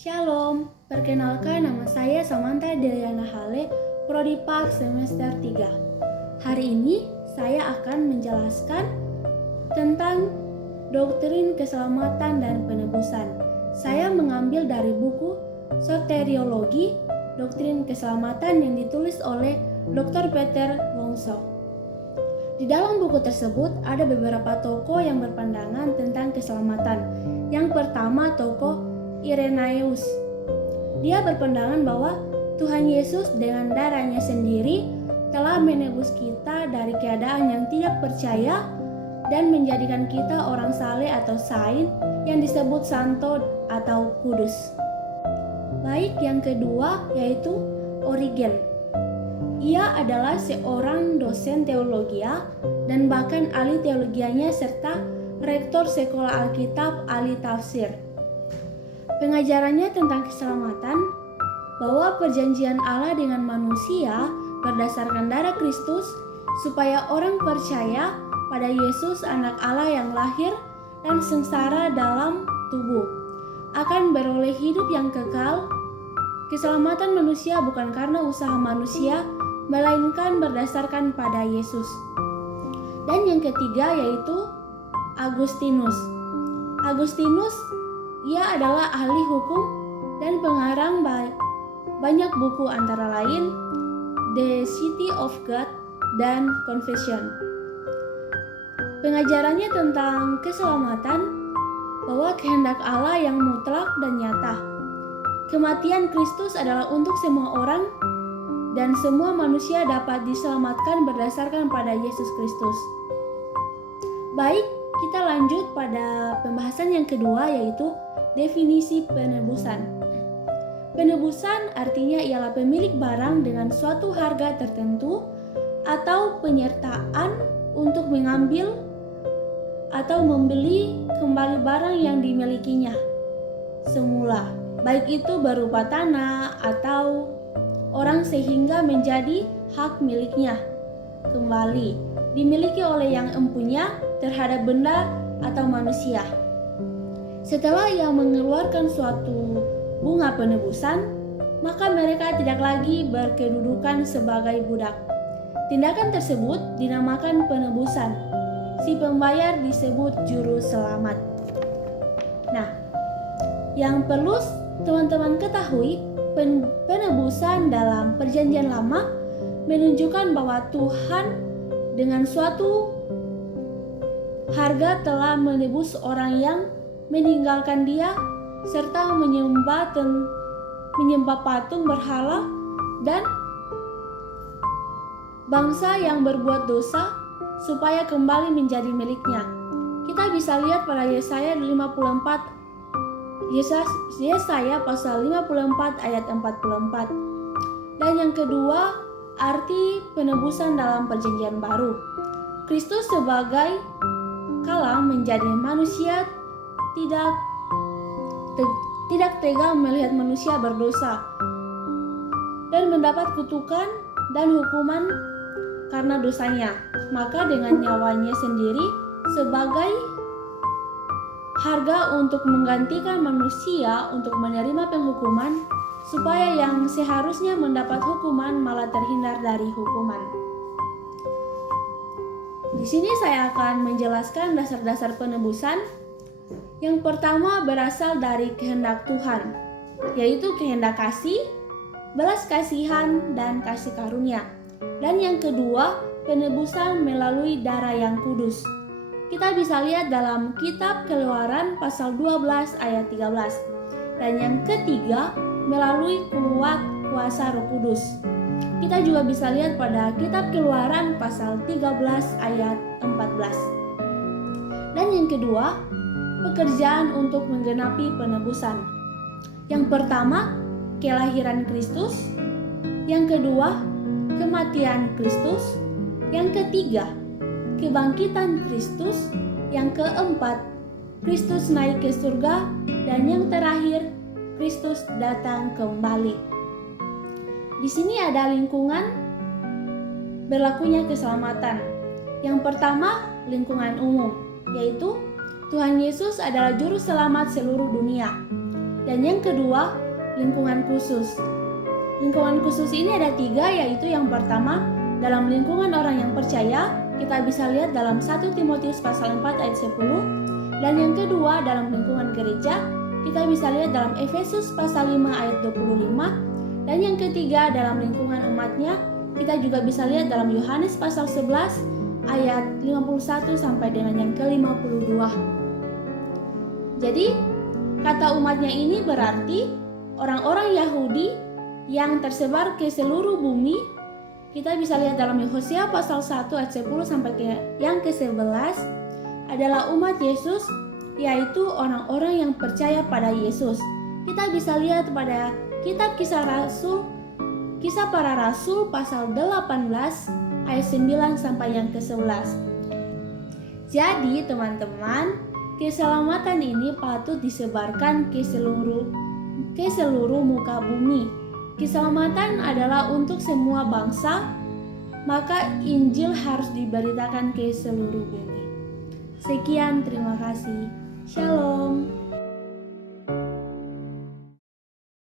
Shalom, perkenalkan nama saya Samantha Deliana Hale, Prodi Pak semester 3. Hari ini saya akan menjelaskan tentang doktrin keselamatan dan penebusan. Saya mengambil dari buku Soteriologi, Doktrin Keselamatan yang ditulis oleh Dr. Peter Wongso. Di dalam buku tersebut ada beberapa tokoh yang berpandangan tentang keselamatan. Yang pertama tokoh Irenaeus. Dia berpandangan bahwa Tuhan Yesus dengan darahnya sendiri telah menebus kita dari keadaan yang tidak percaya dan menjadikan kita orang saleh atau saint yang disebut santo atau kudus. Baik, yang kedua yaitu Origen. Ia adalah seorang dosen teologia dan bahkan ahli teologianya serta rektor sekolah Alkitab ahli tafsir. Pengajarannya tentang keselamatan, bahwa perjanjian Allah dengan manusia berdasarkan darah Kristus supaya orang percaya pada Yesus anak Allah yang lahir dan sengsara dalam tubuh akan beroleh hidup yang kekal. Keselamatan manusia bukan karena usaha manusia, melainkan berdasarkan pada Yesus. Dan yang ketiga yaitu Agustinus. Agustinus, ia adalah ahli hukum dan pengarang banyak buku antara lain The City of God dan Confession. Pengajarannya tentang keselamatan, bahwa kehendak Allah yang mutlak dan nyata. Kematian Kristus adalah untuk semua orang dan semua manusia dapat diselamatkan berdasarkan pada Yesus Kristus. Baik, kita lanjut pada pembahasan yang kedua yaitu definisi penebusan. Penebusan artinya ialah pemilik barang dengan suatu harga tertentu atau penyertaan untuk mengambil atau membeli kembali barang yang dimilikinya semula, baik itu berupa tanah atau orang sehingga menjadi hak miliknya kembali, dimiliki oleh yang empunya terhadap benda atau manusia. Setelah ia mengeluarkan suatu bunga penebusan, maka mereka tidak lagi berkedudukan sebagai budak. Tindakan tersebut dinamakan penebusan. Si pembayar disebut juru selamat. Nah, yang perlu teman-teman ketahui, penebusan dalam Perjanjian Lama menunjukkan bahwa Tuhan dengan suatu harga telah menebus orang yang meninggalkan Dia serta menyembah patung berhala dan bangsa yang berbuat dosa supaya kembali menjadi miliknya. Kita bisa lihat pada Yesaya 54, Yesaya pasal 54 ayat 44. Dan yang kedua, arti penebusan dalam Perjanjian Baru. Kristus sebagai kala menjadi manusia tidak tega melihat manusia berdosa dan mendapat kutukan dan hukuman karena dosanya. Maka dengan nyawanya sendiri sebagai harga untuk menggantikan manusia untuk menerima penghukuman, supaya yang seharusnya mendapat hukuman malah terhindar dari hukuman. Di sini saya akan menjelaskan dasar-dasar penebusan. Yang pertama berasal dari kehendak Tuhan, yaitu kehendak kasih, belas kasihan, dan kasih karunia. Dan yang kedua, penebusan melalui darah yang kudus. Kita bisa lihat dalam kitab Keluaran pasal 12 ayat 13. Dan yang ketiga, melalui kuasa Roh Kudus. Kita juga bisa lihat pada kitab Keluaran pasal 13 ayat 14. Dan yang kedua, pekerjaan untuk menggenapi penebusan. Yang pertama, kelahiran Kristus. Yang kedua, kematian Kristus. Yang ketiga, kebangkitan Kristus. Yang keempat, Kristus naik ke surga. Dan yang terakhir, Kristus datang kembali. Di sini ada lingkungan berlakunya keselamatan. Yang pertama, lingkungan umum, yaitu Tuhan Yesus adalah juru selamat seluruh dunia. Dan yang kedua, lingkungan khusus. Lingkungan khusus ini ada 3, yaitu yang pertama, dalam lingkungan orang yang percaya, kita bisa lihat dalam 1 Timotius pasal 4 ayat 10. Dan yang kedua, dalam lingkungan gereja, kita bisa lihat dalam Efesus pasal 5 ayat 25. Dan yang ketiga, dalam lingkungan umatnya, kita juga bisa lihat dalam Yohanes pasal 11 ayat 51 sampai dengan yang ke-52. Jadi, kata umatnya ini berarti orang-orang Yahudi yang tersebar ke seluruh bumi. Kita bisa lihat dalam Hosea pasal 1 ayat 10 sampai ke yang ke-11 adalah umat Yesus, yaitu orang-orang yang percaya pada Yesus. Kita bisa lihat pada kitab Kisah Para Rasul pasal 18 ayat 9 sampai yang ke-11. Jadi teman-teman, keselamatan ini patut disebarkan ke seluruh muka bumi. Keselamatan adalah untuk semua bangsa, maka Injil harus diberitakan ke seluruh bumi. Sekian, terima kasih. Shalom.